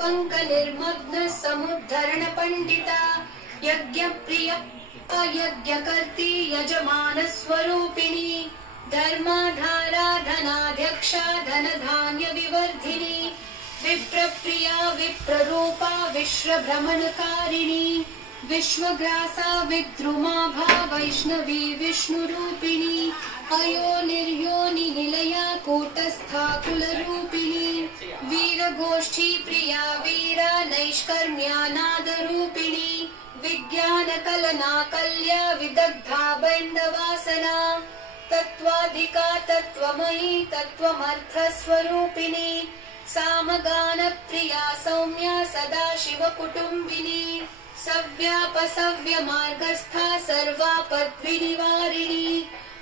पङ्कनिर्मग्न समुद्धरण पंडिता यज्ञप्रिय यज्ञकर्त्री यजमान स्वरूपिणी धर्माधारा धनाध्यक्षा धनधान्य विवर्धिनी विप्रप्रिया विप्ररूपा विश्वभ्रमणकारिणी विश्वग्रासा विद्रुमाभा वैष्णवी विष्णुरूपिणी अयो निर्योनि निलया कूटस्था कुलरूपिणी वीरगोष्ठी प्रिया वीरा नैष्कर्म्या नादरूपिणी विज्ञानकलना कल्या विदग्धा बैन्दवासना तत्त्वाधिका तत्त्वमयी तत्त्वमर्थस्वरूपिणी सामगानप्रिया सौम्या सदाशिवकुटुम्बिनी सव्यापसव्यमार्गस्था सर्वापद्विनिवारिणी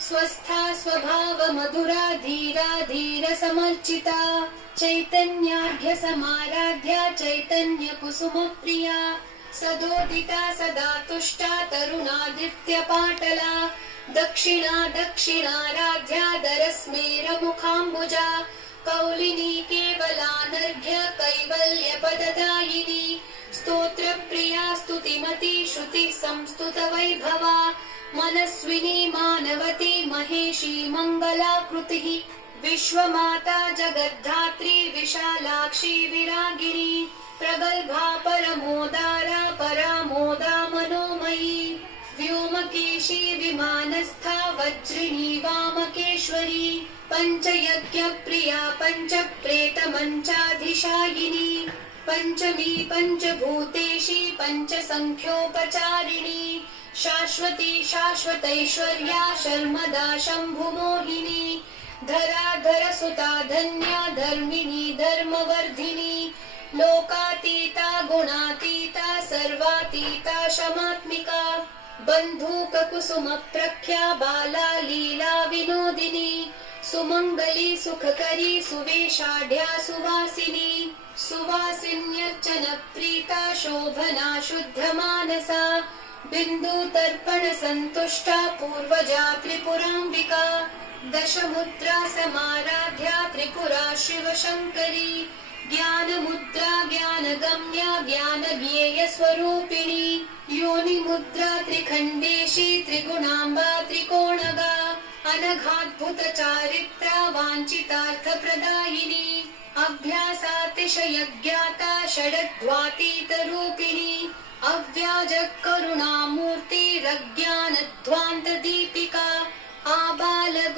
स्वस्था स्वभावमधुरा धीरा धीरसमर्चिता चैतन्याढ्य समाराध्या चैतन्यकुसुमप्रिया सदोदिता सदा तुष्टा तरुणादित्यपाटला दक्षिणा दक्षिणाराध्या दरस्मेरमुखाम्बुजा कौलिनी केवलानर्घ्य कैवल्यपददायिनी स्तोत्रप्रिया स्तुतिमती श्रुति संस्तुत वैभवा मनस्विनी मानवती महेशी मङ्गलाकृतिः विश्वमाता जगद्धात्री विशालाक्षी विरागिणी प्रगल्भा परमोदारा परामोदा मनोमयी व्योमकेशी विमानस्था वज्रिणी वामकेश्वरी पञ्चयज्ञप्रिया पञ्चप्रेतमञ्चाधिशायिनी पञ्चमी पञ्चभूतेशी पञ्चसङ्ख्योपचारिणी शाश्वती शाश्वतैश्वर्या शर्मदा शम्भुमोहिनी धराधरसुता धन्या धर्मिणी धर्मवर्धिनी लोकातीता गुणातीता सर्वातीता शमात्मिका बन्धूककुसुमप्रख्या बाला लीला विनोदिनी सुमङ्गली सुखकरी सुवेशाढ्या सुवासिनी सुवासिन्यर्चनप्रीता शोभना शुद्धमानसा बिन्दुतर्पणसन्तुष्टा पूर्वजा त्रिपुराम्बिका दशमुद्रा समाराध्या त्रिपुरा शिवशङ्करी ज्ञानमुद्रा ज्ञानगम्या ज्ञानज्ञेयस्वरूपिणी योनिमुद्रा त्रिखण्डेशी त्रिगुणाम्बा त्रिकोणगा अनघाद्भुतचारित्रा वाञ्छितार्थप्रदायिनी अभ्यासातिशयज्ञाता षडध्वातीतरूपिणी अव्याजकरुणामूर्तिरज्ञानध्वान्तदीपिका आबाल